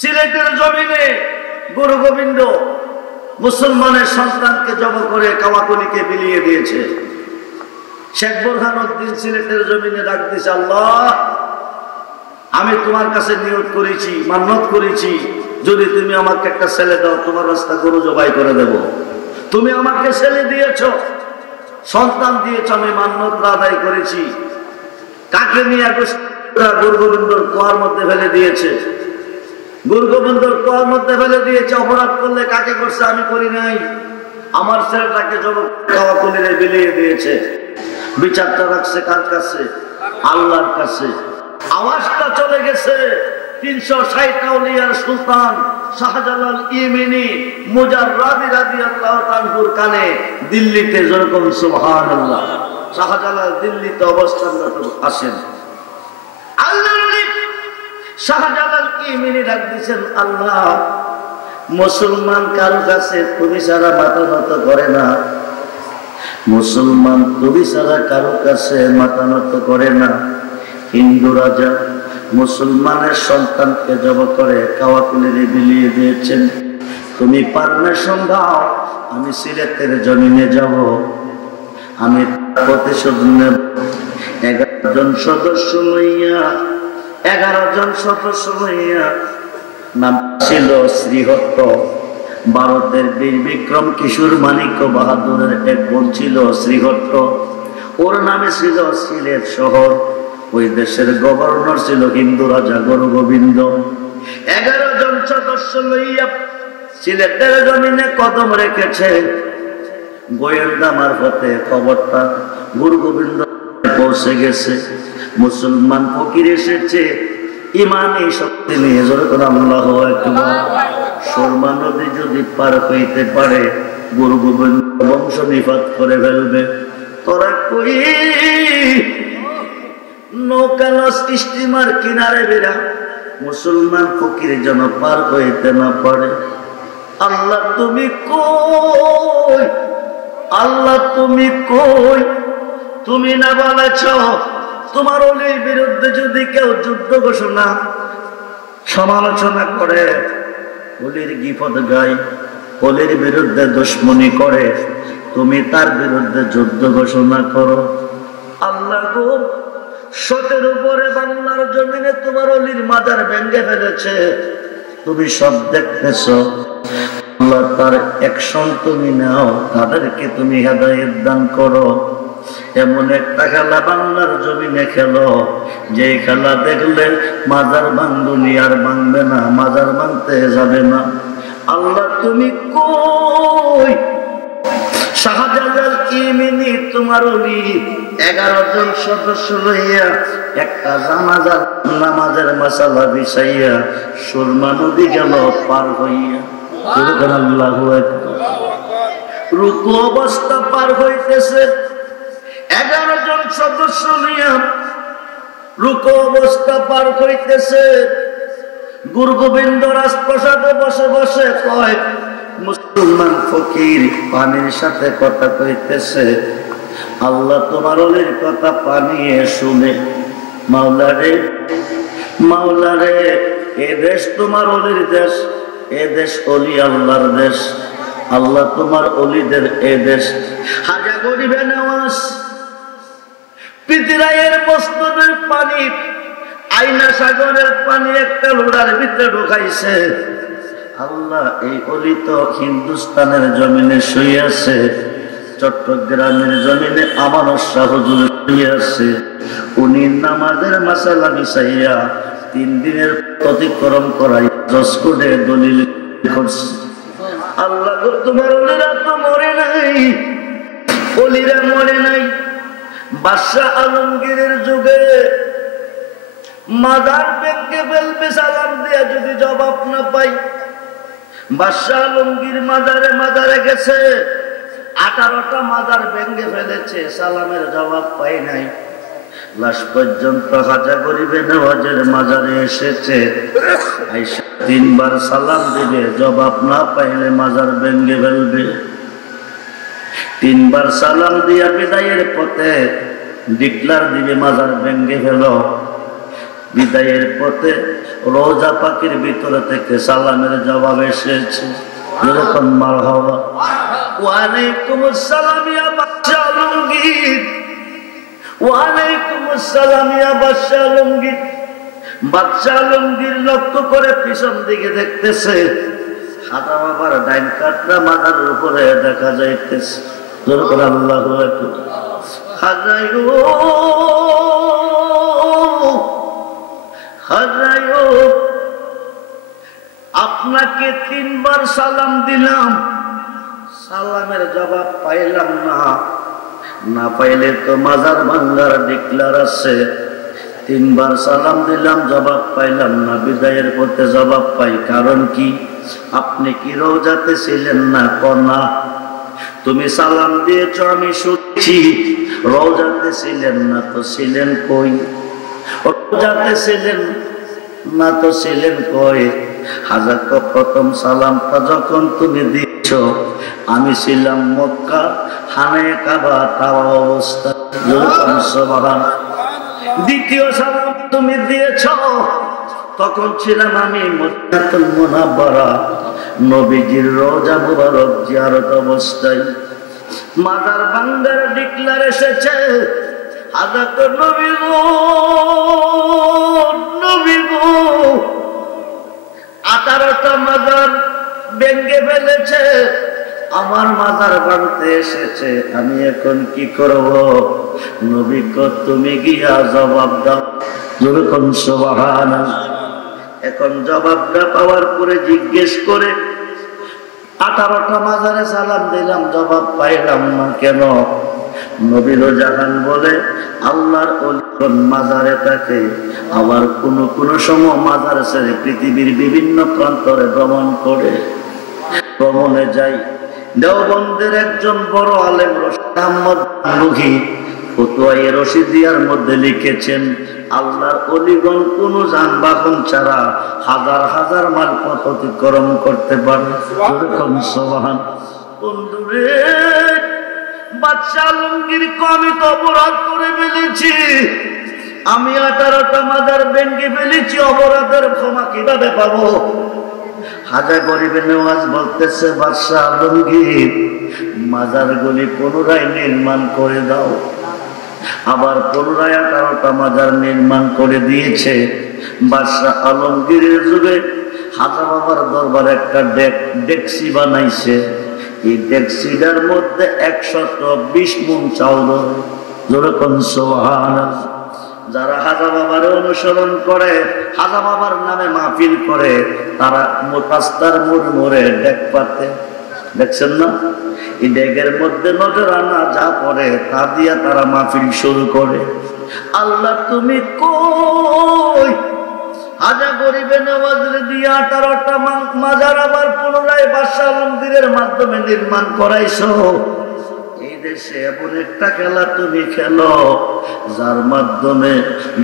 সিলেটের জমিনে গুরু গোবিন্দ মুসলমানের সন্তানকে জবাই করে কাওয়াকুলিকে বিলিয়ে দিয়েছে। শেখ বোরহানউদ্দিন সিলেটের জমিনে ডাক দিয়েছে, আল্লাহ আমি তোমার কাছে নিয়ত করেছি, মান্নত করেছি, যদি তুমি আমাকে একটা ছেলে দাও তোমার রাস্তা গরু জবাই করে দেব। তুমি আমাকে ছেলে দিয়েছ, সন্তান দিয়েছ, আমি মান্নত আদায় করেছি। কাকে নিয়ে গুরু গোবিন্দর কুয়ার মধ্যে ফেলে দিয়েছে, গুরু গোবিন্দর কুয়ার মধ্যে ফেলে দিয়েছে। অপরাধ করলে কাকে করছে? আমি করি নাই, আমার ছেলেটাকে কাওয়াকুলিরে বিলিয়ে দিয়েছে। বিচারটা রাখছে কার কাছে? আল্লাহর কাছে। আওয়াজটা চলে গেছে 360 আউলিয়ার সুলতান শাহজালাল ইয়েমেনি মুজাররাদি রাদিয়াল্লাহু তাআলার কানে, দিল্লিতে। যেরকম সুবহানাল্লাহ। শাহজালাল দিল্লিতে অবস্থানরত আছেন। আল্লাহ শাহজালাল ইয়েমেনি ডাক দিয়েছেন, আল্লাহ মুসলমান কারো কাছে তুমি ছাড়া মাথা নত করে না, মুসলমান তুমি ছাড়া কারো কাছে মাথা নত করে না। হিন্দু রাজা মুসলমানের সন্তানকে জবাই করে কাওয়াকুলিরে বিলিয়ে দিয়েছেন। তুমি পারমিশন দাও, আমি সিলেটের জমিনে যাব, আমি প্রতিশোধ নেব। 11 জন সদস্য লইয়া, 11 জন সদস্য লইয়া, নাম ছিল শ্রীহট্ট। ভারতের বীর বিক্রম কিশোর মানিক্য বাহাদুরের এক বোন ছিল শ্রীহট্ট, ওর নামে ছিল সিলেট শহর। ওই দেশের গভর্নর ছিল হিন্দু রাজা গুরু গোবিন্দ। 11 জন সদস্য লইয়া সিলেটের জমিনে কদম রেখেছে। গোয়েন্দা মারফতে খবরটা গুরু গোবিন্দ পৌঁছে গেছে। মুসলমান ফকির এসেছে ইমানি শক্তি নিয়ে। যখন আল্লাহু আকবার। সুরমা নদী যদি পার হইতে পারে গুরু গোবিন্দ বংশ নিপাত করে ফেলবে। তোরা কই নৌকা লঞ্চ স্টিমার কিনারে বেরা, মুসলমান ফকির যেন পার হইতে না পারে। আল্লাহ তুমি কই? আল্লাহ তুমি কই? তুমি না বলেছ তোমার ওলির বিরুদ্ধে যদি কেউ যুদ্ধ ঘোষণা সমালোচনা করে, ওলির গিফত গায়, ওলির বিরুদ্ধে দুশ্মনী করে, তুমি তার বিরুদ্ধে যুদ্ধ ঘোষণা করো। আল্লাহ গো, 17 উপরে বাংলার জমিনে তোমার ওলির মাজার ভেঙে ফেলেছে, তুমি সব দেখতেছ। আল্লাহ তার অ্যাকশন তুমি নাও, তাদেরকে তুমি হেদায়েত দান করো। এমন একটা খেলা বাংলার জমিনে খেলো, যে খেলা দেখলে মাজার ভাঙবনি আর ভাঙবে না, মাজার ভাঙতে যাবে না। আল্লাহ তুমি কই? শাহজালাল ইয়েমেনি তোমার ওলি 11 জন সদস্য লইয়া একটা জানাজার নামাজের মাসালা বিছাইয়া সুরমা নদী গেল পার হইয়া। আল্লাহু আকবার। রুকু অবস্থা পার হইতেছে, 11 জন সদস্য নিয়ে রুকু অবস্থা পার হইতেছে। গুরু গোবিন্দ রাজপ্রাসাদে বসে বসে কয়, মুসলমান ফকির পানির সাথে কথা কইতেছে, আল্লাহ তোমার ওলির কথা পানিয়ে শুনে। মাওলা রে, মাওলা রে, এ দেশ তোমার ওলির দেশ, এ দেশ ওলি আল্লাহর দেশ। আল্লাহ তোমার ওলিদের এ দেশ। হাজা গরিবে নেওয়াজ পিতিরাইয়ের মস্তদের পানি, আইনা সাগরের পানি একটা লোড়ার ভিতরে ঢুকাইছে। আল্লাহ এই ওলি তো হিন্দুস্তানের জমিনে শুইয়াছে, চট্টগ্রামের জমিনে আমার শাহ হুজুর শুইয়াছে। উনি নামাজের মাসালা বিছাইয়া 3 দিনের অতিক্রম করাই জসকোটে দলিল করছে। আল্লাহ গো, তোমার ওলিরা তো মরে নাই, ওলিরা মরে নাই। বাদশাহ আলমগীরের যুগে মাজার ভেঙে ফেলবে সালাম দিয়া যদি জবাব না পাই। বাদশাহ আলমগীর মাজারে মাজারে গেছে, 18টা মাজার ভেঙে ফেলেছে, সালামের জবাব পাই নাই। লাশ পর্যন্ত হাজা গরিবে নেওয়াজের মাজারে এসেছে, 3 বার সালাম দিবে, জবাব না পাইলে মাজার ভেঙে ফেলবে। 3 বার সালাম দিয়া বিদায়ের পথে ডিক্লার দিবে মাজার ভেঙে ফেল। বিদায়ের পথে রওজা পাকের ভিতরে থেকে সালামের জবাব এসেছে, যেরকম মারহাবা। ওয়ালাইকুম আসসালাম ইয়া বাদশা আলমগীর, ওয়ালাইকুম আসসালাম ইয়া বাদশা আলমগীর। বাদশা আলমগীর লক্ষ্য করে পিছন দিকে দেখতেছে, হাতা বাবার ডাইন কাটরা মাথার উপরে দেখা যাইতেছে। যেরকম আল্লাহু আকবার। হাজায়ো হাজায়ো, আপনাকে 3 বার সালাম দিলাম, সালামের জবাব পাইলাম না। না পাইলে তো মাজার ভাঙ্গার ডিক্লার আছে। 3 বার সালাম দিলাম, জবাব পাইলাম না। বিদায়ের পথে জবাব পাই, কারণ কি? আপনি কি রওজাতে ছিলেন না? কনা তুমি সালাম দিয়েছ আমি শুনছি, রওজাতে ছিলেন না তো ছিলেন কই? রওজাতে ছিলেন না তো ছিলেন কই? হাজারত প্রথম সালামটা যখন তুমি দিয়েছ, আমি ছিলাম মক্কা খানায়ে কাবা তাওয়া অবস্থা। সুবহান। দ্বিতীয় সালাম তুমি দিয়েছ, তখন ছিলাম আমি মদিনাতুল মুনাওয়ারা নবীজির রওজা মুবারক জিয়ারত অবস্থায়। মাজার ভাঙ্গার ডিক্লার এসেছে, হাজরত নবী গো, নবী গো, 18টা মাজার ভেঙে ফেলেছে, আমার মাজার ভাঙতে এসেছে, আমি এখন কি করব? নবী গো, তুমি গিয়া জবাব দাও। যেরকম সুবহানাল্লাহ। এখন জবাবটা পাওয়ার পরে জিজ্ঞেস করে, 18টা মাজারে সালাম দিলাম, জবাব পাইলাম না কেন? নবীর জাহান বলে, আল্লাহর ওলিগণ মাজারে থাকে, আবার কোন সময় মাজার ছেড়ে পৃথিবীর বিভিন্ন প্রান্তরে ভ্রমণ করে। ভ্রমণে যাই, দেওবন্দের একজন বড় আলেম রশিদ আহমদ গাঙ্গুহি ফতোয়ায়ে রশিদিয়ার মধ্যে লিখেছেন, আল্লাহর ওলিগণ কোন যানবাহন ছাড়া হাজার হাজার মাইল পথ অতিক্রম করতে পারে। সুবহান। বন্ধুরে, বাদশা আলমগীর আমি তো অপরাধ করে ফেলেছি, আমি 18টা মাজার ভেঙে ফেলেছি, অপরাধের ক্ষমা কিভাবে পাবো? হাজা গরিবের নেওয়াজ বলতেছে, বাদশা আলমগীর মাজারগুলি পুনরায় নির্মাণ করে দাও। আবার পুনরায় 18টা মাজার নির্মাণ করে দিয়েছে। বাদশা আলমগীরের যুগে হাজা বাবার দরবারে একটা ডেকসি বানাইছে। এই ডেকসিটার মধ্যে 120 মুন চাউল। যেরকম সুবহানাল্লাহ। যারা হাজা বাবার অনুসরণ করে, হাজা বাবার নামে মাহফিল করে, তারা রাস্তার মোড়ে ডেক পাতে, দেখছেন না? এই ডেকের মধ্যে নজরানা যা পড়ে তা দিয়া তারা মাহফিল শুরু করে। আল্লাহ তুমি কই? হাজা গরিবে নওয়াজরে দিয়ে 18টা মাজার আবার পুনরায় বাদশা আলমগীরের মাধ্যমে নির্মাণ করাইছো। এই দেশে এমন একটা খেলা তুমি খেলো, যার মাধ্যমে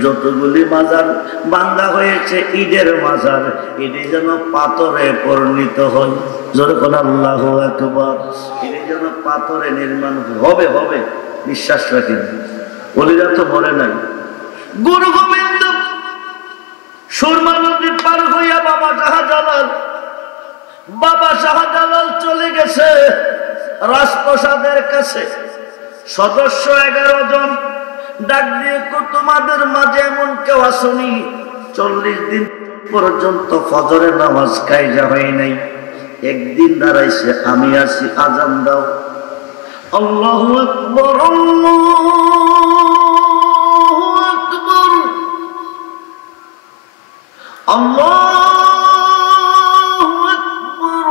যতগুলি মাজার ভাঙ্গা হয়েছে ঈদের মাজার, এটি যেন পাথরে পরিণত হয়। যখন আল্লাহু আকবার। এটি যেন পাথরে নির্মাণ হবে, হবে বিশ্বাস রাখেন। ওলিরা তো মরে নাই। গুরু গোবিন্দ সুরমা নদী পার হইয়া বাবা শাহজালাল চলে গেছে রাজপ্রাসাদের কাছে। সদস্য 11 জন। ডাক দিয়ে তোমাদের মাঝে এমন কেউ আসনি 40 দিন পর্যন্ত ফজরের নামাজ কায়জা হয় নাই। একদিন দাঁড়াইছে, আমি আসি, আজান দাও। আল্লাহু আকবার, আল্লাহু আকবার, আল্লাহু আকবার,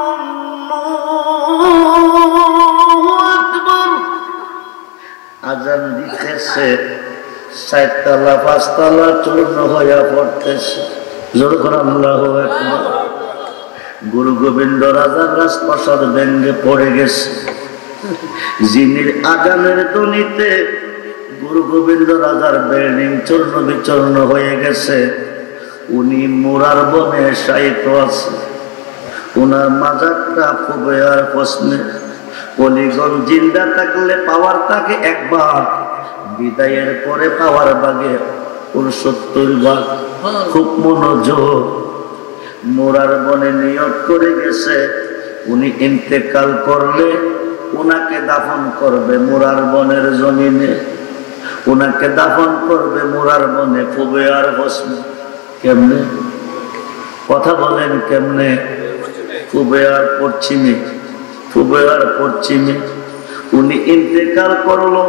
আল্লাহু আকবার। আজান দিতেছে, 4 তলা 5 তলা চূর্ণ হইয়া পড়তেছে। জোর করে আল্লাহু আকবার। গুরু গোবিন্দ রাজার রাজপ্রাসাদ ভেঙে পড়ে গেছে। জিনির আজানের ধ্বনিতে গুরু গোবিন্দ রাজার বিল্ডিং চূর্ণ বিচূর্ণ হয়ে গেছে। উনি মোরার বনে শায়িত আছে। উনার মাজারটা খুবই আর প্রশ্নে। অলিগণ জিন্দা থাকলে পাওয়ার তাকে একবার, বিদায়ের পরে পাওয়ার বাগে 70 বার, খুব মনোযোগ। মোরার বনে নিয়ত করে গেছে উনি ইন্তেকাল করলে উনাকে দাফন করবে মোরার বনের জমিনে, উনাকে দাফন করবে মোরার বনে পূবে আর পশ্চিমে। কেমনে? কথা বলেন কেমনে? পূবে আর পশ্চিমে, পূবে আর পশ্চিমে। উনি ইন্তেকাল করলো,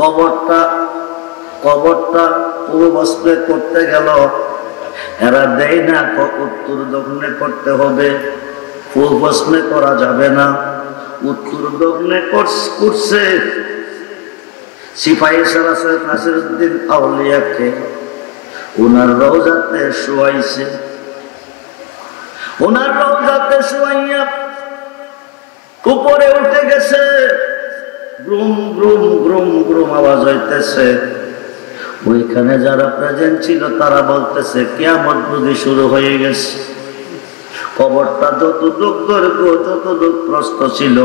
কবরটা পূর্ব পশ্চিমে করতে গেল, এরা দেয় না, উত্তর দক্ষিণে করতে হবে, পূর্ব পশ্চিমে করা যাবে না। উত্তর দক্ষিণে করছে। সিপাহী সালার নাসিরউদ্দিন আউলিয়াকে ওনার রওজাতে শোয়াইছে। ওনার রওজাতে শোয়াইয়া উপরে উঠে গেছে, গ্রুম গ্রুম গ্রুম গ্রুম আওয়াজ হইতেছে। ওইখানে যারা প্রেজেন্ট ছিল তারা বলতেছে কিয়ামত বুঝি শুরু হয়ে গেছে। কবরটা যতটুক দৈর্ঘ্য, যতটুক প্রস্থ ছিল,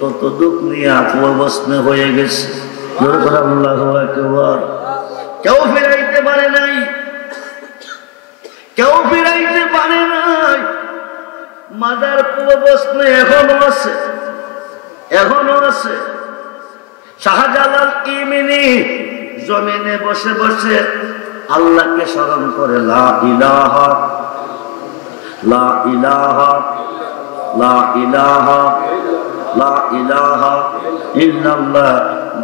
ততটুক নিয়ে অবস্থানে হয়ে গেছে। কেউ ফিরাইতে পারে নাই, কেউ ফিরাইতে পারে নাই। মাদার অবস্থানে এখনো আছে, এখনো আছে। শাহজালাল ইমিনি জমিনে বসে বসে আল্লাহকে স্মরণ করে, লা ইলাহা লা ইলাহা লা ইলাহা লা ইলাহা ইল্লাল্লাহ।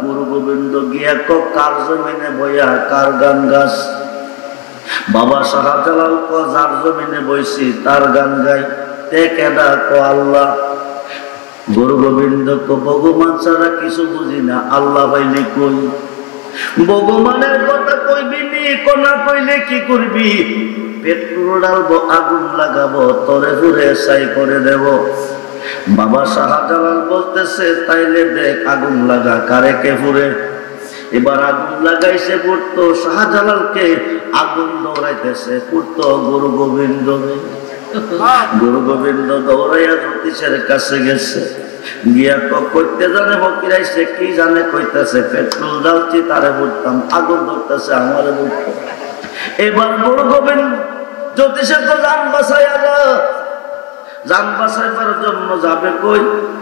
গুরু গোবিন্দ গিয়া কার জমিনে বইয়া কার গান গাছ? বাবা শাহজালাল যার জমিনে বইছি তার গান গাই। তে কেডা? আল্লাহ। গুরু গোবিন্দ ভগবান ছাড়া কিছু বুঝি না, আল্লাহ পাইলে কই? ভগবানের কথা কইবি নি, কোনা কইলে কি করবি? পেট্রোল ডালবো, আগুন লাগাবো, তরে ঘুরে ছাই করে দেব। বাবা শাহজালাল বলতেছে তাইলে দেখ আগুন লাগা, কারে কে ফুরে? এবার আগুন লাগাইছে পড়তো শাহজালালকে, আগুন দৌড়াইতেছে পড়তো গুরু গোবিন্দ। গুরু গোবিন্দ দৌড়াইয়া জ্যোতিষের কাছে গেছে, গিয়া কইতে জানে বকিরাইছে, কি জানে কইতেছে পেট্রোল জ্বালছি তারে বুঝতাম, আগুন ধরতেছে আমারে বুঝতাম। এবার গুরু গোবিন্দ জ্যোতিষের তো জান বাঁচাইয়া যা, জান বাঁচাইবার জন্য যাবে কই?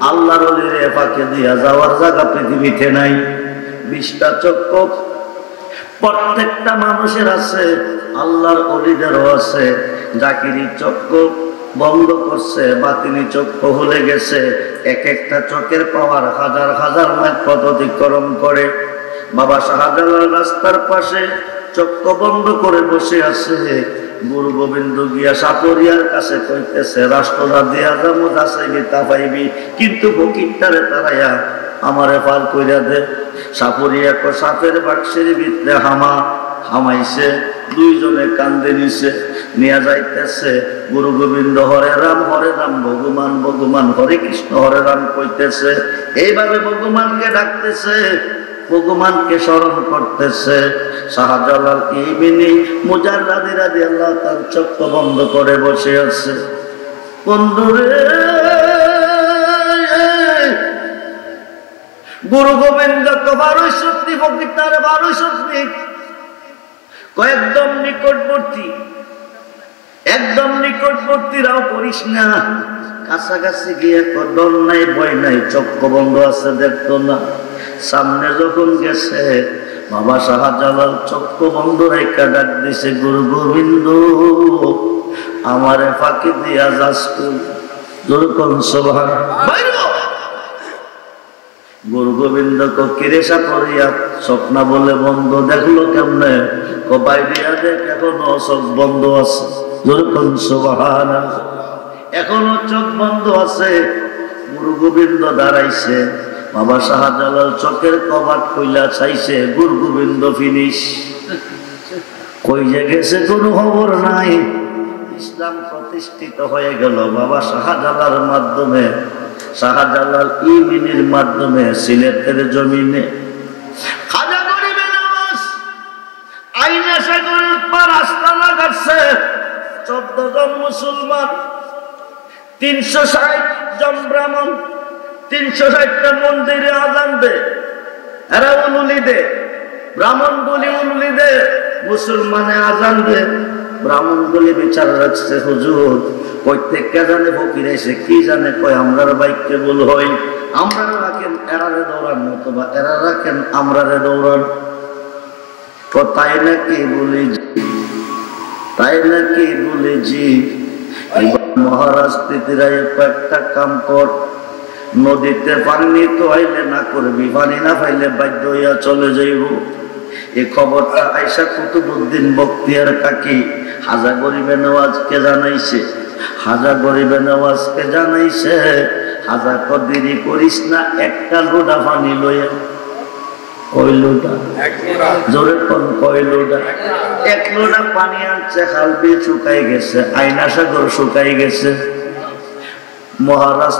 আল্লাহর ওলিরে ফাঁকে দিয়া যাওয়ার জায়গা পৃথিবীতে নাই। 20টা চক্ষু প্রত্যেকটা মানুষের আছে, আল্লাহর ওলিদেরও আছে। জাকিরি চক্ষু বন্ধ করছে, বাতিনি চক্ষু খুলে গেছে। এক একটা চোখের পাওয়ার হাজার হাজার মাইল পথ অতিক্রম করে। বাবা শাহজালাল রাস্তার পাশে চক্ষু বন্ধ করে বসে আছে। গুরু গোবিন্দ গিয়া সাপরিয়ার কাছে কইতেছে, রাষ্ট্রটা দিয়া যাবো, যা চাইবি তা পাইবি, কিন্তু ফকিরটারে তারাইয়া আমারে পার কইরা দে। সাপরিয়া সাপের বাক্সের ভিতরে হামাইছে, দুইজনে কান্দে নিছে, নিয়ে যাইতেছে। গুরু গোবিন্দ হরে রাম ভগবান ভগবান, হরে কৃষ্ণ হরে রাম কইতেছে। এইভাবে ভগবানকে ডাকতেছে, ভগবানকে স্মরণ করতেছে। শাহজালাল ইমিনি মুজাররাদি রাদিয়াল্লাহু তাআলা চক্ষু বন্ধ করে বসে আছে। বন্ধুরে, গুরু গোবিন্দ তো 12 শক্তি, ফকির তার 12 শক্তি, একদম নিকটবর্তী, একদম নিকটবর্তী রাও করিস না। কাছাকাছি গিয়ে ডর নাই ভয় নাই, চক্ষু বন্ধ আছে দেখতো না। সামনে যখন গেছে বাবা শাহজালাল চক্ষু বন্ধ রেখা ডাক দিছে, গুরু গোবিন্দ আমারে ফাঁকি দিয়া যাস সুবহানাল্লাহ। গুরু গোবিন্দ কিরেশা করিয়া স্বপ্ন বলে বন্ধ দেখলো কেমনে? বাইরিয়া দেখ এখনো চোখ বন্ধ আছে, সুবহানাল্লাহ, এখনো চোখ বন্ধ আছে। গুরু গোবিন্দ দাঁড়াইছে, বাবা শাহজালাল চোখের কবাট খুইলা চাইছে, গুরু গোবিন্দ ফিনিশ। কই যে গেছে কোনো খবর নাই। ইসলাম প্রতিষ্ঠিত হয়ে গেল বাবা শাহজালালের মাধ্যমে, শাহজালাল ইমিনির মাধ্যমে সিলেটের জমিনে। খাজা গরিবে নওয়াজ আইনা সাগরের পার আস্তানা গাড়ছে, 14 জন মুসলমান, 360 জন ব্রাহ্মণ, 360টা মন্দিরে আজান দে, এরা উলুলি দে, ব্রাহ্মণ বলি উলুলি দে, মুসলমানে আজান দে, ব্রাহ্মণ বলে বিচার রাখছে হুজুর কই থেকে জানে ফকির এসে কি জানে, কয় আমরার বাইককে বল হয়, আমরা রাখেন এরারে দৌড়ান, অথবা এরা রাখেন আমরারে দৌড়ান। তাই নাকি বলি, তাই নাকি বলেছি। মহারাজ তৃতীয় একটা কাম কর, নদীতে পানি তো আইলে না করবি, পানি না পাইলে বাধ্য হইয়া চলে যাইব। এই খবরটা আয়সা কুতুবউদ্দিন বখতিয়ার কাকি হাজা গরিবে নওয়াজকে জানাইছে। হাজা গরিবে নওয়াজকে জানাইছে, হাজা কদিরি করিস না, একটা লোটা পানি লইয়া। কয় লোটা? জোরে কোন কয় লোটা? এক লোটা পানি আনছে, হালবি শুকাই গেছে, আইনা সাগর শুকাই গেছে, মহারাজ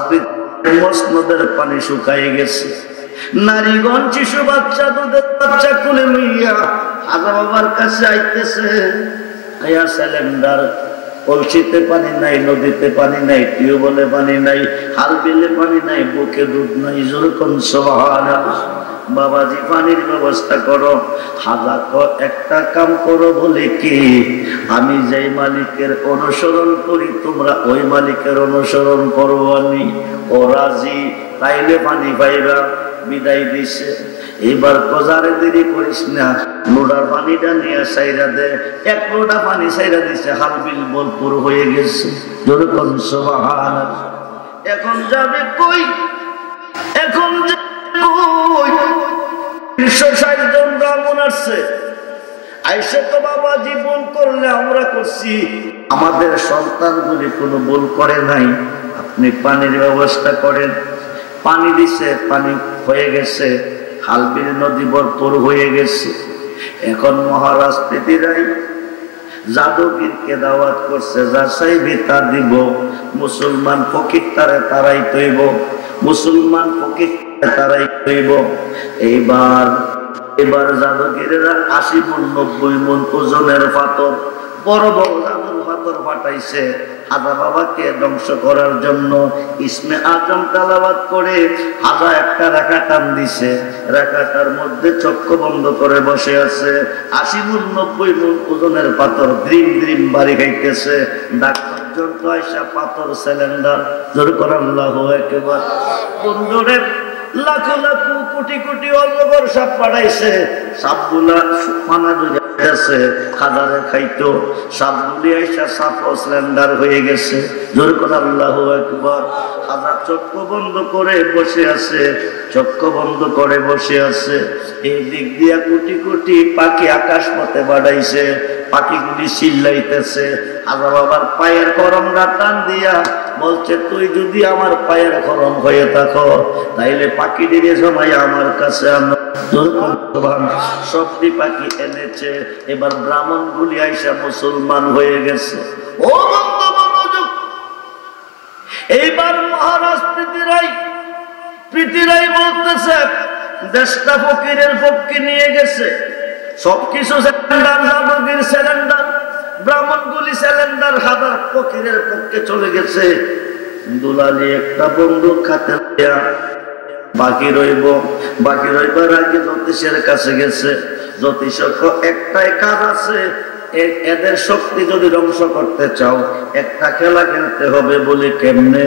মসনদের পানি শুকাই গেছে। নারীগণ শিশু বাচ্চা দুধের বাচ্চা কুলে লইয়া হাজা বাবার কাছে আইতেছে। আয়া সিলিন্ডার, কলসিতে পানি নাই, নদীতে পানি নাই, টিউবওয়েলে পানি নাই, হাল বিলে পানি নাই, বুকে দুধ নাই। যেরকম সুবহানাল্লাহ। বাবাজি পানির ব্যবস্থা করো। হাজা একটা কাম করো বলে কি, আমি যেই মালিকের অনুসরণ করি তোমরা ওই মালিকের অনুসরণ করবানি। ও রাজি, তাইলে পানি পাইবা। বিদায় দিছে। এবার কজারে দেরি করিস না, লোডার পানিটা নিয়ে সাইরা দে। এক লোটা পানি সাইরা দিছে, হালবিল বলপুর হয়ে গেছে। যেরকম সুবহানাল্লাহ। এখন যাবে কই? এখন কই? 360 জন ব্রাহ্মণ আসছে। আইসে তো বাবাজি ভুল করলে আমরা করছি, আমাদের সন্তানগুলি কোনো ভুল করে নাই, আপনি পানির ব্যবস্থা করেন। পানি দিছে, পানি হয়ে গেছে, হালবিল নদী ভরপুর হয়ে গেছে। এখন মহারাজ তৃতীয় জাদুগিরকে দাওয়াত করছে, যা চাইবি তা দিব। মুসলমান ফকির তারে তারাই তৈব, মুসলমান ফকির তারাই তৈব। এবার জাদুগিরেরা 80 মণ 90 মণ ওজনের পাথর, বড় বড় জাদুর পাথর পাঠাইছে হাজা বাবাকে ধ্বংস করার জন্য। ইসমে আজম তেলাওয়াত করে হাজা একটা রেখা টান দিছে, রেখাটার মধ্যে চক্ষু বন্ধ করে বসে আছে। 80 মণ 90 মণ ওজনের পাথর দ্রিম দ্রিম বাড়ি খাইতেছে। ডাক্তার পর্যন্ত আইসা পাথর সিলিন্ডার জোর করে আল্লাহু আকবার। বন্ধুরে লাখ লাখ কোটি কোটি অজগর সাপ পাঠাইছে, সাপগুলা পানা ধরে আছে, খাদারে খাইতো। সাপগুলি আইসা সাপ সিলিন্ডার হয়ে গেছে। জোর করে আল্লাহু আকবার। খাদা চক্ষু বন্ধ করে বসে আছে, চক্ষু বন্ধ করে বসে আছে। এই দিক দিয়া কোটি কোটি পাখি আকাশ পথে বাড়াইছে, পাখিগুলি চিল্লাইতেছে। হাজা বাবার পায়ের খরমটা টান দিয়া বলছে, তুই যদি আমার পায়ের খরম হয়ে থাকো তাইলে পাখি দিয়ে জমাই আমার কাছে আনো। সবটি পাখি এনেছে। এবার ব্রাহ্মণ গুলি আইসা মুসলমান হয়ে গেছে। ও বন্ধু মনোযোগ, এইবার মহারাজ পৃথিরাই বলতেছে, দেশটা ফকিরের পক্ষে নিয়ে গেছে। সবকিছু সিলিন্ডার, জাদুগির সিলিন্ডার, ব্রাহ্মণ গুলি সিলিন্ডার, হাজার ফকিরের পক্ষে চলে গেছে। দুলালি একটা বন্দুক হাতে বাকি রইবার আগে জ্যোতিষের কাছে গেছে। জ্যোতিষ একটাই কাজ আছে, এদের শক্তি যদি ধ্বংস করতে চাও একটা খেলা খেলতে হবে। বলে কেমনে?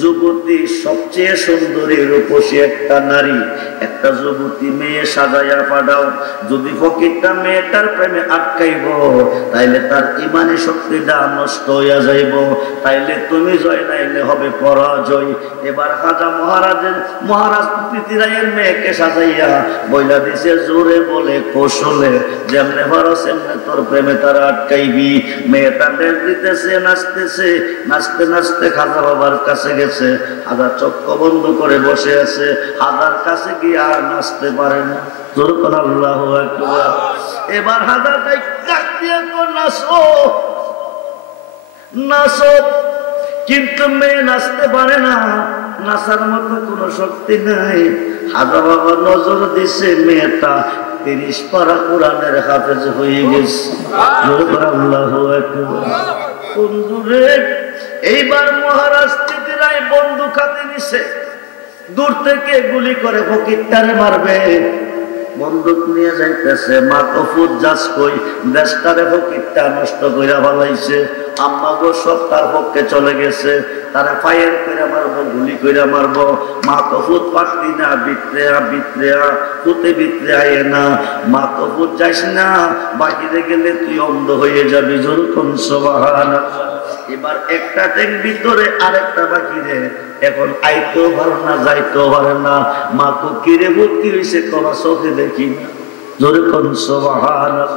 যুবতী সবচেয়ে সুন্দরী রূপসী একটা নারী, একটা যুবতী মেয়ে সাজাইয়া পাঠাও। যদি ফকিরটা মেয়েটার প্রেমে আটকাইব তাইলে তার ইমানি শক্তিটা নষ্ট হইয়া যাইব, তাইলে তুমি জয়, নাইলে হবে পরাজয়। এবার হাজা মহারাজ পৃথিরাইয়ের মেয়েকে সাজাইয়া বইলা দিছে, জোরে বলে কৌশলে, যেমনে পারো সেমনে তোর প্রেমে তারা আটকাইবি। মেয়েটা ডেস দিতেছে, নাচতেছে, নাচতে নাচতে খাজা বাবার কাছে গেছে। হাজার চক্ষু বন্ধ করে বসে আছে, হাজার কাছে গিয়ে আর নাচতে পারে না। জোর করে আল্লাহু আকবার। এবার হাজারটাই ডাক দিয়ে নাচো নাচো, কিন্তু মেয়ে নাচতে পারে না, নাচার মতো কোনো শক্তি নাই। হাজা বাবা নজর দিছে, মেয়েটা 30 পারা কোরআনের হাফেজ হয়ে গেছে। জোর করে আল্লাহু আকবার। বন্ধুরে, এইবার মহারাজ তৃতীয় বন্দুক হাতে নিছে, দূর থেকে গুলি করে ফকিরটারে মারবে। বন্দুক নিয়ে যাইতেছে, মা কফুর যাস কই দেশটারে ফকিরটা নষ্ট কইরা ফেলাইছে, আম্মা গো সব তার পক্ষে চলে গেছে, তারা ফায়ার কইরা মারবো, গুলি কইরা মারবো। মা কফুর পারতি না, বিত্রেয়া বিত্রেয়া পুতে বিত্রে আয়ে না, মা কফুর যাইস না, বাকিরে গেলে তুই অন্ধ হয়ে যাবি। যেরকম সুবহানাল্লাহ। এবার একটা ট্যাঙ্ক ভিতরে আরেকটা বাকিরে, এখন আইতেও পারে না যাইতেও পারে না। মা কো কিরে ভর্তি হয়েছে, কলা চোখে দেখি না। যেরকম সুবহানাল্লাহ।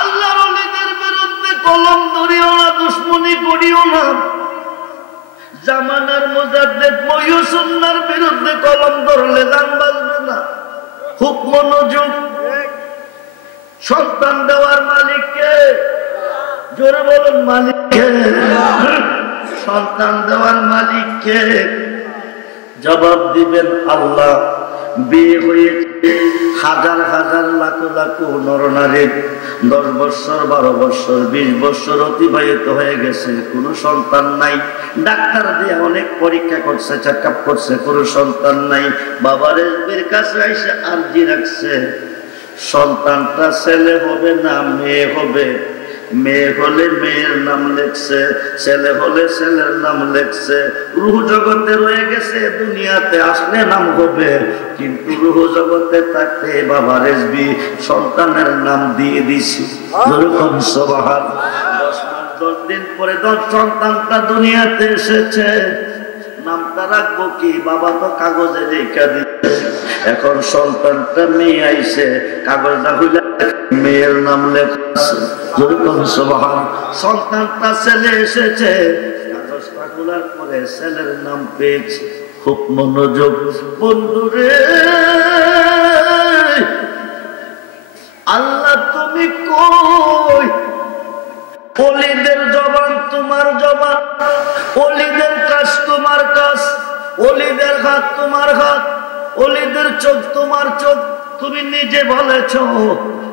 আল্লাহর ওলিদের বিরুদ্ধে কলম ধরিও না, দুশ্মনী করিও না। জামানার মুজাদ্দিদ মহিউসুন্নাহর বিরুদ্ধে কলম ধরলে জান বাঁচবে না। খুব মনোযোগ। সন্তান দেওয়ার মালিক কে? জোরে বলুন মালিক কে? সন্তান দেওয়ার মালিক কে? জবাব দিবেন আল্লাহ। বিয়ে হয়েছে হাজার হাজার লাখ লাখ নরনারীর, 10 বছর 12 বছর 20 বছর অতিবাহিত হয়ে গেছে, কোনো সন্তান নাই। ডাক্তার দিয়ে অনেক পরীক্ষা করছে, চেক আপ করছে, কোনো সন্তান নাই। বাবার রেজবির কাছে এসে আরজি রাখছে, সন্তানটা ছেলে হবে না মেয়ে হবে। মেয়ে হলে মেয়ের নাম লেখছে, ছেলে হলে ছেলের নাম লেখছে। রূহ জগতে রয়ে গেছে, দুনিয়াতে আসলে নাম হবে, কিন্তু রূহ জগতে থাকতে বাবা রেজবি সন্তানের নাম দিয়ে দিছি। যেরকম সুবহানাল্লাহ। 10 দিন পরে 10 সন্তানটা দুনিয়াতে এসেছে, নামটা রাখবো কি? বাবা তো কাগজে লেখা দিচ্ছে। এখন সন্তানটা মেয়ে আইছে, কাগজটা হইলে মেয়ের নাম লেখছে। যেরকম সুবহানাল্লাহ। সন্তানটা ছেলে এসেছে, কাগজটা খোলার পরে ছেলের নাম পেয়েছে। খুব মনোযোগ। বন্ধুরে, আল্লাহ তুমি কই? ওলিদের জবান তোমার জবান, ওলিদের কাজ তোমার কাজ, ওলিদের হাত তোমার হাত, ওলিদের চোখ তোমার চোখ। তুমি নিজে বলেছ,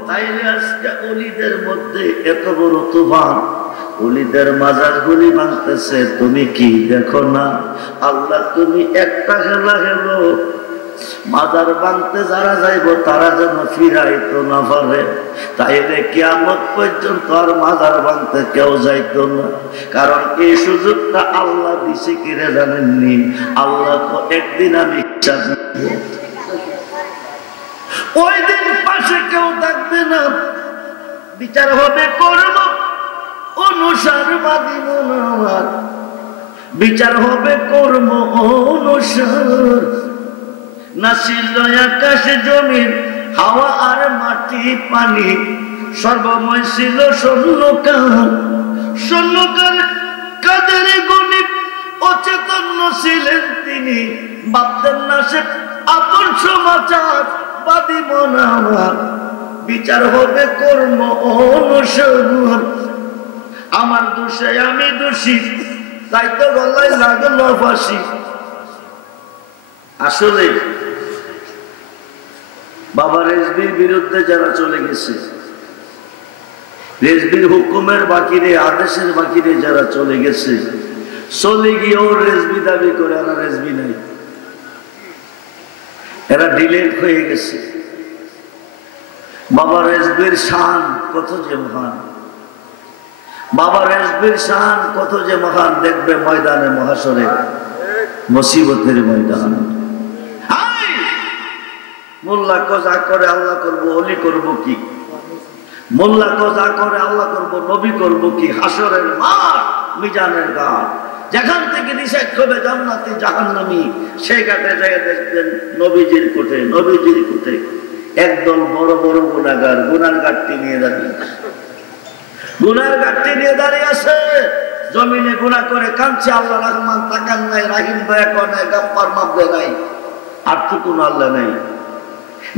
তাইলে আজকে ওলিদের মধ্যে এত বড় তুফান, ওলিদের মাজার গুলি ভাঙতেছে, তুমি কি দেখো না? আল্লাহ তুমি একটা খেলা খেলো, মাজার ভাঙতে যারা যাইব তারা যেন ফিরাইতো না পারে। তাইলে কিয়ামত পর্যন্ত আর মাজার ভাঙতে কেউ যাইতো না। কারণ এই সুযোগটা আল্লাহ দিছে কিরে জানেননি? আল্লাহ তো একদিন আমি হিসাব নিব, ওই দিন পাশে কেউ থাকবে না, বিচার হবে কর্ম অনুসার বাদী মনোয়ার, বিচার হবে কর্ম অনুসার। নাসিল আকাশে জমিন হাওয়া আর মাটি পানি, সর্বময় ছিল শূন্যকাল। শূন্যকাল কাদের গণিত অচেতন ছিলেন তিনি, ভাবতেন না সে আপন সমাচার বাদী মনোয়ার। বিচার হবে কর্ম অনুসার। আমার দোষে আমি দোষী, তাই তো গলায় লাগলো ফাঁসি। আসলে বাবা রেজবির বিরুদ্ধে যারা চলে গেছে, রেজবির হুকুমের বাকিরে আদেশের বাকিরে যারা চলে গেছে, চলে গিয়ে ওর রেজবি দাবি করে, এরা রেজবি নাই, এরা ডিলেট হয়ে গেছে। বাবা রেজবির শান কত যে মহান, বাবা রেজবির শান কত যে মহান, দেখবে ময়দানে মহাশরে, মুসিবতের ময়দান। মোল্লা কো যা করে আল্লাহ করবো, অলি করবো কি? মোল্লা কো যা করে আল্লাহ করবো, নবী করবো কি? হাসরের মাঠ, মিজানের ঘাট, যেখান থেকে নিষেধ হবে জান্নাতি জাহান্নামী, সেই ঘাটে যায় দেখবেন নবীজির কোঠে, নবীজির কোঠে একদল বড় বড় গুনাহগার গুনার ঘাটটি নিয়ে দাঁড়িয়ে, গুনার ঘাটটি নিয়ে দাঁড়িয়ে আছে। জমিনে গুনাহ করে কাঁদছে, আল্লাহ রহমান তাকান নাই, রাহিম দয়া করে নাই, গাফফার মাফ দেয় নাই, আর তো কোনো আল্লাহ নাই।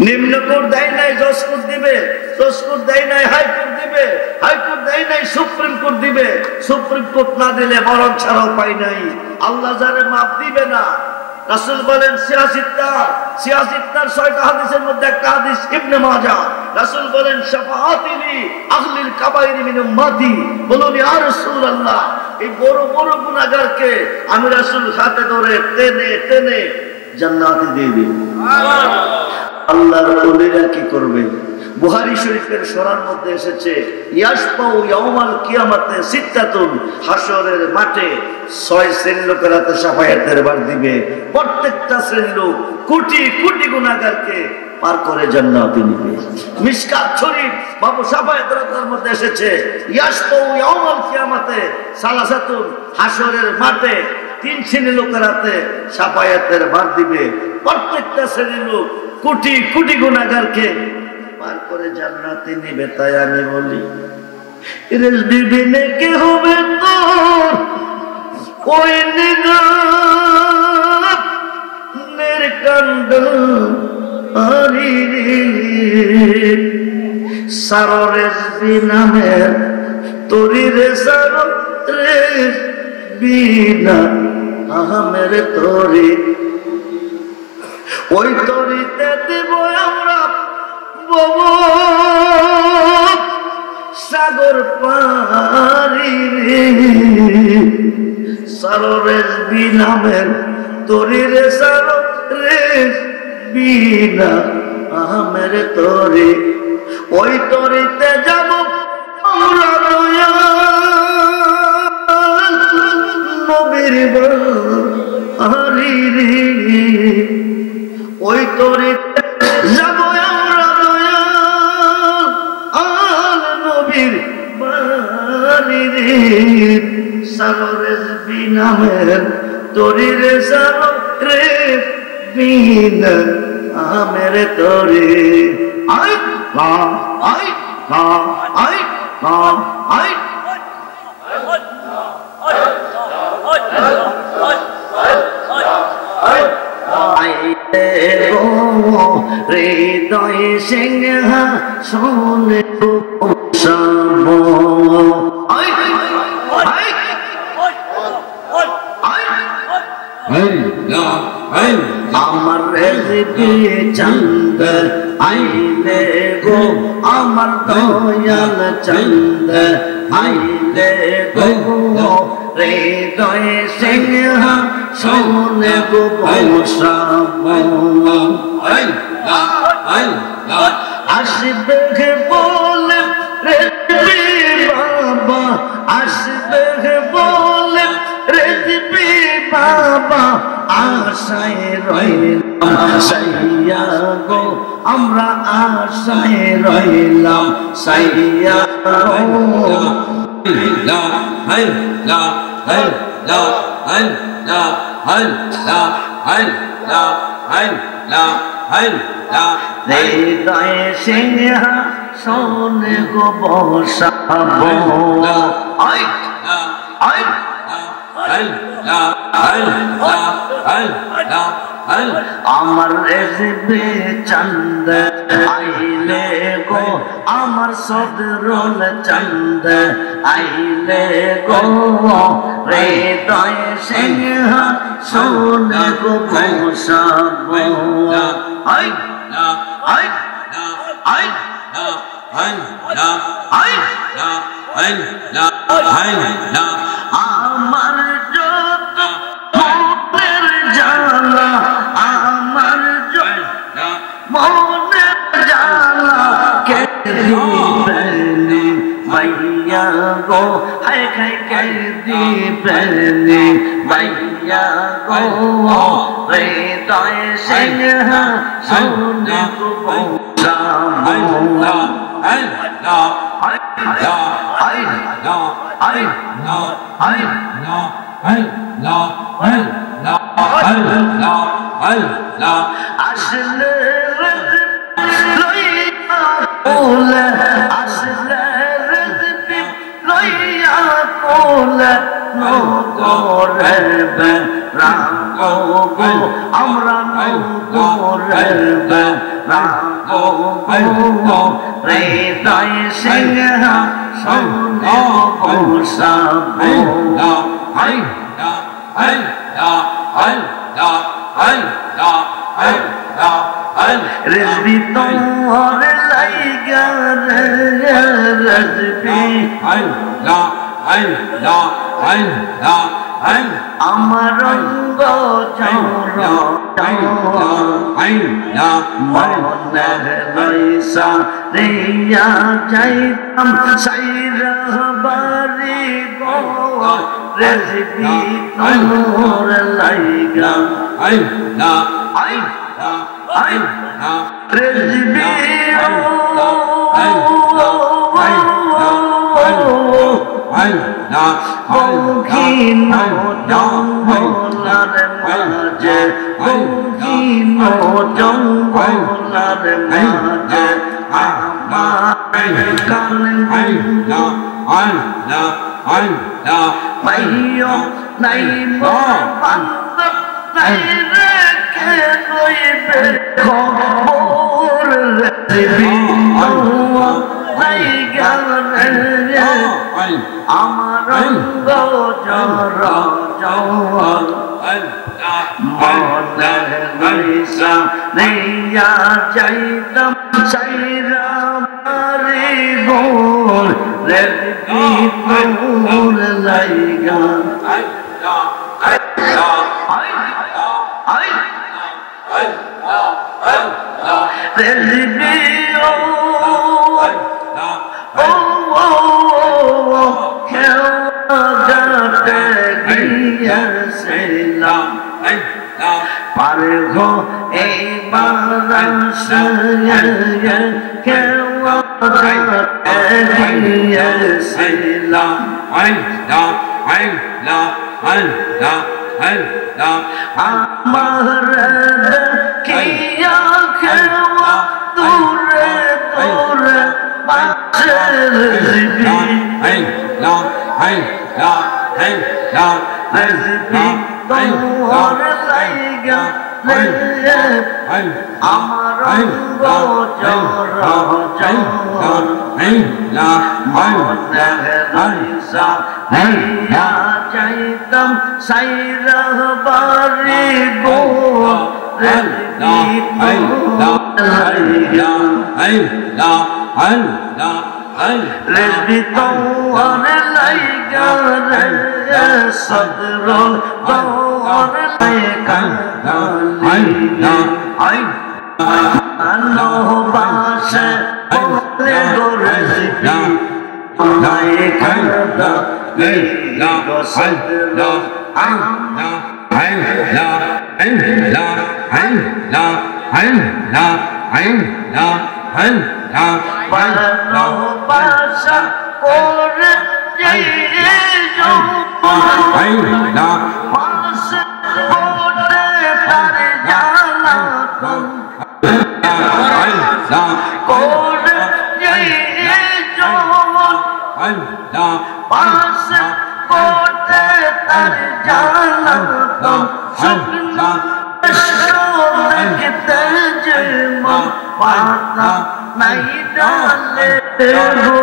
নিম্নকোর্ট দেয় নাই, জজকোর্ট দিবে, জজকোর্ট দেয় নাই, হাইকোর্ট দিবে, হাইকোর্ট দেয় নাই, সুপ্রিম কোর্ট দিবে, সুপ্রিম কোর্ট না দিলে মরণ ছাড়াও পাই নাই। আল্লাহ যারে মাফ দিবে না। রাসূল বলেন সিয়াসিত্তার 6টা হাদিসের মধ্যে একটা হাদিস ইবনে মাজাহ, রাসূল বলেন শাফাআতিলি আহলিল কাবাইরি মিন উম্মতি। বলুন ইয়া রাসূলুল্লাহ, এই বড় বড় গুনাহগারকে আমি রাসূল হাতে ধরে টেনে টেনে জান্নাতে দিয়ে দিবে। আল্লাহর ওলিরা কি করবে? বুখারী শরীফের সূরার মধ্যে এসেছে ইয়াশফাউ ইয়াউমাল কিয়ামাতে সিত্তাতুন, হাসরের মাঠে 6 শ্রেণীর লোকের হাতে শাফায়াতের ভার দিবে। প্রত্যেকটা শ্রেণীর লোক কোটি কোটি গুনাহগারকে পার করে জান্নাতে নিবে। মিশকাত শরীফ বাবু শাফায়াতের মধ্যে এসেছে ইয়াশফাউ ইয়াউমাল কিয়ামাতে সালাসাতুন, হাসরের মাঠে 3 শ্রেণীর লোকের হাতে শাফায়াতের ভার দিবে। প্রত্যেকটা শ্রেণীর লোক কোটি কোটি গুনাহগারকে পার করে জান্নাতে নিবে। তাই আমি বলি রেজবিনে কে হবে তোর ওই নিগানের কান্ড আরি রে সারো রেজবি নামের তোরি রে সারো রেজবিনা আহমের তোরি ওই তরিতে দিব আমরা সাগর পারি রে সারো রেজবি নামের তোরি রে সারো রেজবিনা আহমের তোরি ওই তরিতে যাব আমরা নবীর বাড়ি রে ওই তরিতে যাব আমরা দয়াল নবীর বাড়ি রে সারো রেজবি নামের তোরি রে সারো রেজবিনা আহমের তোরি আই মা আই মা আই মা আই হৃদয় সিংহ সোনে আমার রেজবি চন্দ আইলে গো আমার দয়াল চন্দ আইলে গো হৃদয় সিংহ সোনে গো আসবে বলে রেজবি বাবা আসবে বলে রেজবি বাবা আশায় রইলাম সাইয়া গো আমরা আশায় রইলাম সাইয়া গো লা হাই লা হাই লা হাই লা হাই লা হাই লা হাই লা হাই লা হৃদয় সিংহ সোনে গো বসাবো আই আই আমার রেজবি চন্দ আইলে গো আমার সদরুল চন্দ আইলে গো হৃদয় সিংহ সোনে গো বসাবো I I I I I I আমার যত মনের জ্বালা আমার যত মনের জ্বালা কে দিবেনি মাইয়া গো হায় খাই কে দিবেনি মাইয়া গো হৃদয় সিংহ সোনে গো বসাবো আসলে লইয়া কোলে আসলে লইয়া কোলে নগরের রাম গো আমরা নগরের রাম গো হৃদয় সিংহ সোনে বসাবো I I I I Rezvi তোর লাইগা রেজবি আমার রঙ্গ মনের লইসা রিয়া যাইতাম সাইরা বাড়ি গো রেজবি তোর লাইগা রেজবি গৌহীন জঙ্গলার মাঝে গৌহীন জঙ্গলার মাঝে আমার কান পাইও নাই মোর বান্ধব নাই রেখে রইবে খবর রেজবি নাই গেল আমার রঙ্গ জর জওয়ান মনের লইসা নিয়া যাইতাম সাইরা বাড়ি গোর রেজবি তোর লাইগা রেজবি পারে গো এইবার আমার দেখিয়া খেওয়া দূরে দূরে পাশে রেজবি তোর লাইগা আমার রঙ্গ জর জওয়ান মনের লইসা নিয়া যাইতাম সাইরা বাড়ি গো রেজবি তোর লাইগা রেজবি তোর লাইগা রে সদরুল তোর লাইগা ভালোবাসে বলে গো রেজবি লাইগা গো সদরুল ভালোবাসা করে নাই ডালে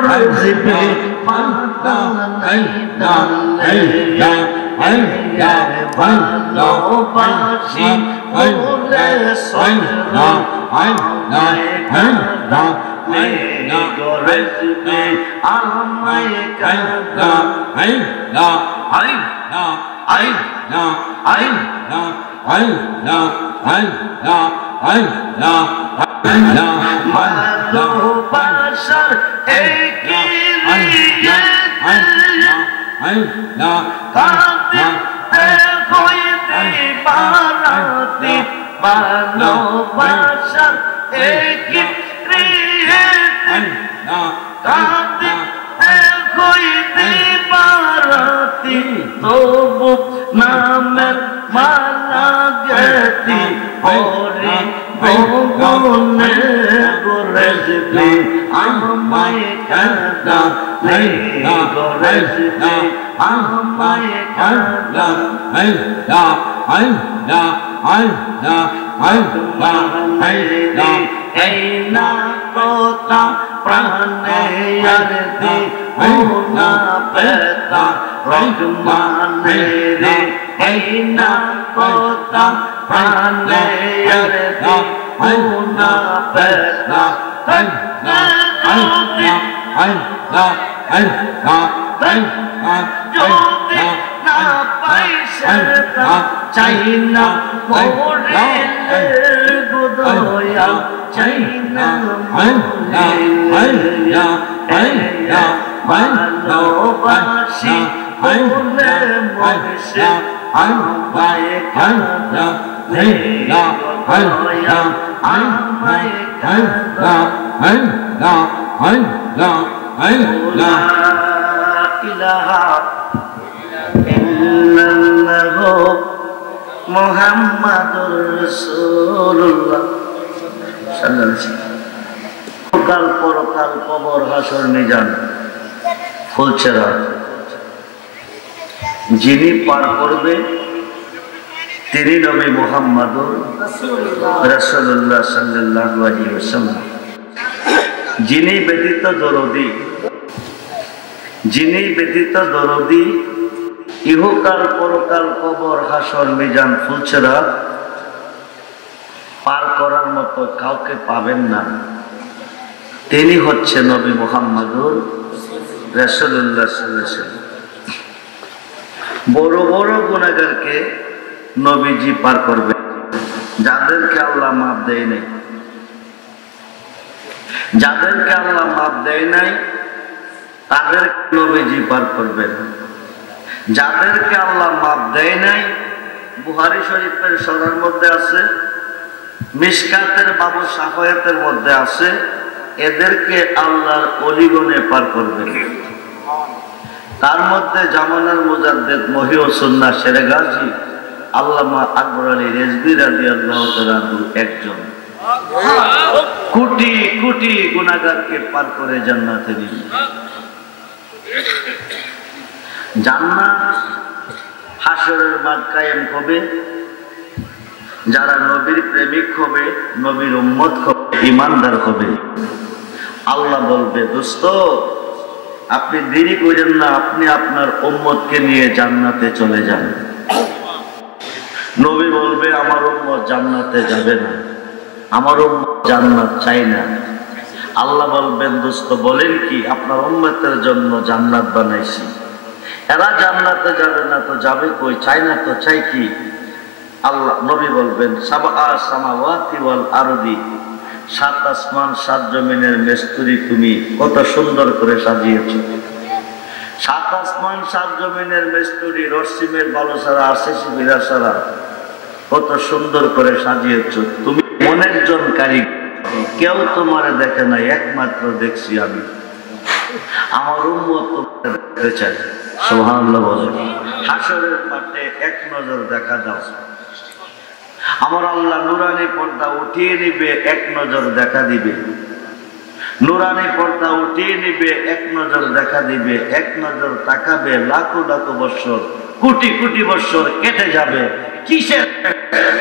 রেজবি পাতা নাই ডালে ভালোবাসি বলে সদরা রেজবি আমায় কাঁদা ভালোবাসার একই কাঁদিতে হইতে বারাতি ভালোবাসার একই কাঁদিতে হইতে বারাতি তবু নামের মালা গেতি পরে ভগনে গো রেজবি আমায় কাঁদা গো রেজবি আমায় কাঁদা এই না কথা প্রাণে আর দি ও না পেতা রহমানে রে এই না কথা প্রাণে আর দি ও না পেতা যদি না পাই চাই না মরে গোদয়া চাই না ভালোবাসি বলে মরছে আমায় কাঁদা গোদয়া আমায় কাঁদা লা ইলাহা ইল্লাল্লাহ মুহাম্মাদুর রাসূলুল্লাহ সাল্লাল্লাহু আলাইহি ওয়াসাল্লাম। কাল পরকাল কবর হাসর মিজান ফুলছেরা যিনি পার করবে তিনি নবী মুহাম্মাদুর রাসূলুল্লাহ সাল্লাল্লাহু আলাইহি ওয়াসাল্লাম। যিনি ব্যতীত দরদি ইহকাল পরকাল কবর হাসর মিজান ফুলছেরা পার করার মতো কাউকে পাবেন না। তিনি হচ্ছে নবী মুহাম্মাদুর রাসূলুল্লাহ সাল্লাল্লাহু আলাইহি ওয়াসাল্লাম। বড় বড় গুনাহগারকে নবীজি পার করবে, যাদেরকে আল্লাহ মাফ দেয় নাই, তাদের নবীজি পার করবেন। যাদেরকে আল্লাহ মাফ দেয় নাই, বুখারী শরীফের সনদের মধ্যে আছে, মিশকাতের বাবু শাফায়াতের মধ্যে আছে, এদেরকে আল্লাহর ওলিগণে পার করবেন। তার মধ্যে জামানার মুজাদ্দিদ মহিউস সুন্নাহ শেরে গাজী আল্লামা আকবর আলী রিজভী রাদিয়াল্লাহু তাআলা আনহু একজন। কোটি কোটি গুনাহগারকে পার করে জান্নাতে নিবে। জান্নাত হাসরের মাঠ কায়েম হবে যারা নবীর প্রেমিক হবে, নবীর উম্মত হবে, ঈমানদার হবে। আল্লাহ বলবে, দোস্ত আপনি দেরি করেন না, আপনি আপনার উম্মতকে নিয়ে জান্নাতে চলে যান। নবী বলবে, আমার উম্মত জান্নাতে যাবে না, আমার উম্মত জান্নাত চাই না। আল্লাহ বলবেন, দোস্ত বলেন কি, আপনার উম্মতের জন্য জান্নাত বানাইছি, এরা জান্নাতে যাবে না তো যাবে কই, চাই না তো চাই কি? আল্লাহ নবী বলবেন, সাবআ সামাওয়াতি ওয়াল আরদি, সাত আসমান সাত জমিনের মিস্ত্রি তুমি কত সুন্দর করে সাজিয়েছো। সাত আসমান সাত জমিনের মিস্ত্রি রসিমের বালু ছাড়া আরসিসি বিরা ছাড়া কত সুন্দর করে সাজিয়েছো। তুমি মনের জন কারিগর, কেউ তোমারে দেখে নাই, একমাত্র দেখছি আমি। আমার উম্মত তোমাকে দেখতে চাই। সুবহানাল্লাহ বলেন। হাসরের মাঠে এক নজর দেখা দাও। আমার আল্লাহ নুরানি পর্দা উঠিয়ে নিবে, এক নজর দেখা দিবে। নুরানি পর্দা উঠিয়ে নিবে, এক নজর দেখা দিবে। এক নজর তাকাবে, লাখো লাখো বৎসর, কোটি কোটি বৎসর কেটে যাবে।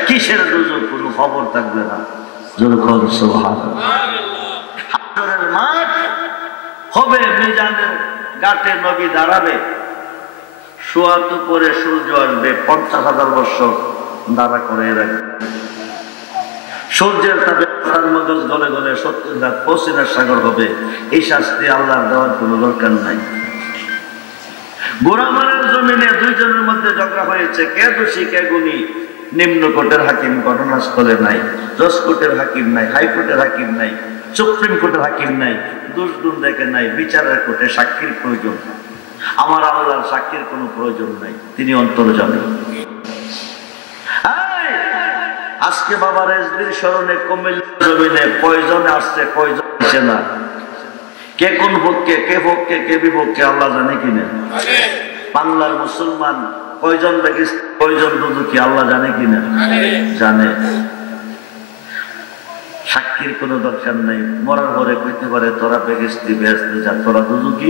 কিসের দুজক কোনো খবর থাকবে না। হাসরের মাঠ হবে, মিজানের ঘাটে নবী দাঁড়াবে, সোয়াত করে সূর্য আসবে, 50,000 বৎসর দাঁড়া করে রাখবে। সূর্যের তাপে মগজ গলে গলে 70 লাখ পশিনার সাগর হবে। এই শাস্তি আল্লাহর দেওয়ার কোনো দরকার নাই। গোরামারের জমিনে দুইজনের মধ্যে ঝগড়া হয়েছে, কে দোষী কে গুণী। নিম্ন কোর্টের হাকিম ঘটনাস্থলে নাই, জজ কোর্টের হাকিম নাই, হাইকোর্টের হাকিম নাই, সুপ্রিম কোর্টের হাকিম নাই, দোষ গুণ দেখে নাই। বিচারের কোর্টে সাক্ষীর প্রয়োজন। আমার আল্লাহর সাক্ষীর কোনো প্রয়োজন নাই, তিনি অন্তর্যামী। আজকে বাবা রেজবির স্মরণে কুমিল্লা জমিনে কয়জন আসছে, কয়জন আসে না, কে কোন পক্ষে, কে পক্ষে, কে বিপক্ষে আল্লাহ জানে কিনা? বাংলার মুসলমান কয়জন দেখিস, কয়জন দুদুকি আল্লাহ জানে কিনা? জানে। সাক্ষীর কোনো দরকার নেই। মরার পরে কইতে পারে, তোরা বেগেস্তি বেহেস্তে যা, তোরা দুদুকি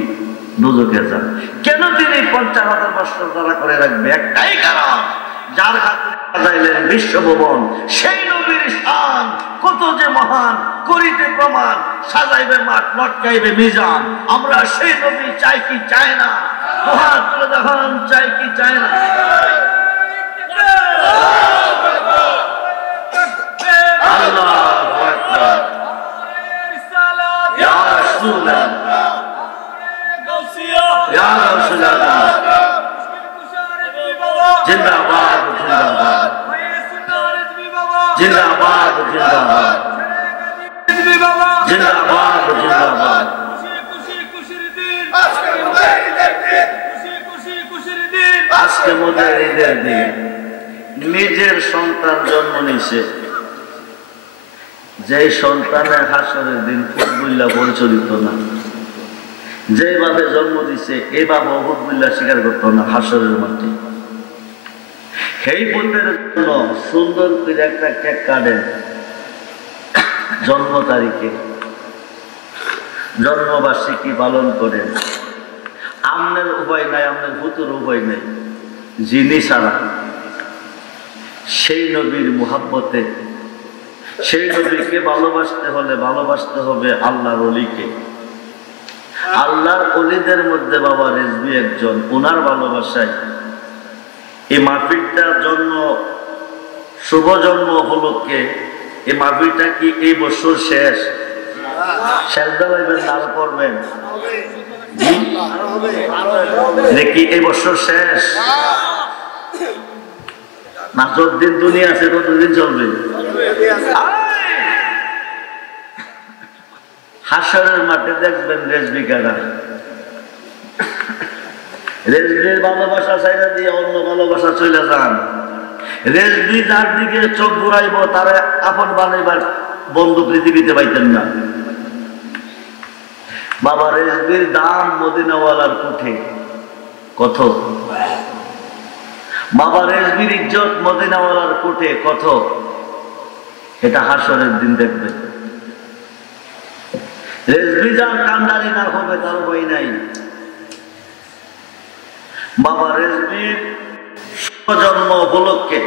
দুদুকে যা। কেন তিনি 50,000 বৎসর দ্বারা করে রাখবে? একটাই কারণ, যার হাতে সাজাইলেন বিশ্বভুবন, সেই নবীর শান কত যে মহান, করিতে প্রমাণ, সাজাইবে মাঠ, লটকাইবে মিজান। আমরা সেই নবী চাই কি চাই না? মহান তুলে দেখান, চাই কি চাই না? আল্লাহু আকবার। ইয়া রাসূলুল্লাহ, ইয়া রাসূলুল্লাহ, জিন্দাবাদ। জিন্দাবাদ জিন্দাবাদ জিন্দাবাদ। আজকে মোদের ঈদের দিন নিজের সন্তান জন্ম নিছে, যে সন্তানের হাসরের দিন ফুটবুল্লাহ পরিচালিত না, যেভাবে জন্ম দিছে এভাবে ফুটবুল্লাহ স্বীকার করতো না হাসরের মাঠে। সেই পুত্রের জন্য সুন্দর করে একটা কেক কাটেন জন্ম তারিখে, জন্মবার্ষিকী পালন করেন। আমনের উপায় নাই, আমনের ভূতের উপায় নেই, যিনি ছাড়া সেই নবীর মুহাব্বতে, সেই নবীকে ভালোবাসতে হলে ভালোবাসতে হবে আল্লাহর ওলিকে। আল্লাহর ওলিদের মধ্যে বাবা রেজবি একজন, ওনার ভালোবাসায় এই মাহফিলটার জন্য শুভ জন্ম উপলক্ষে এই মাহফিলটা কি এই বছর শেষ? শেষ দাঁড়াইবেন না আরো করবেন নাকি এই বছর শেষ? না যতদিন দুনিয়া আছে ততদিন চলবে। হাসরের মাঠে দেখবেন রেজবি কারা, রেজবির ভালোবাসা চাইলে দিয়ে অন্য ভালোবাসা চলে যান। রেজবি যার দিকে চোখ ঘুরাইব তারা আপন বানাইবার বন্ধু পৃথিবীতে পাইতেন না। বাবা রেজবির দাম মদিনাওয়ালার কোঠে কত, বাবা রেজবির ইজ্জত মদিনাওয়ালার কোঠে কত, এটা হাসরের দিন দেখবে। রেজবি যার কান্ডারি না হবে তার বই নাই। বাবা রেজবির জন্ম উপলক্ষে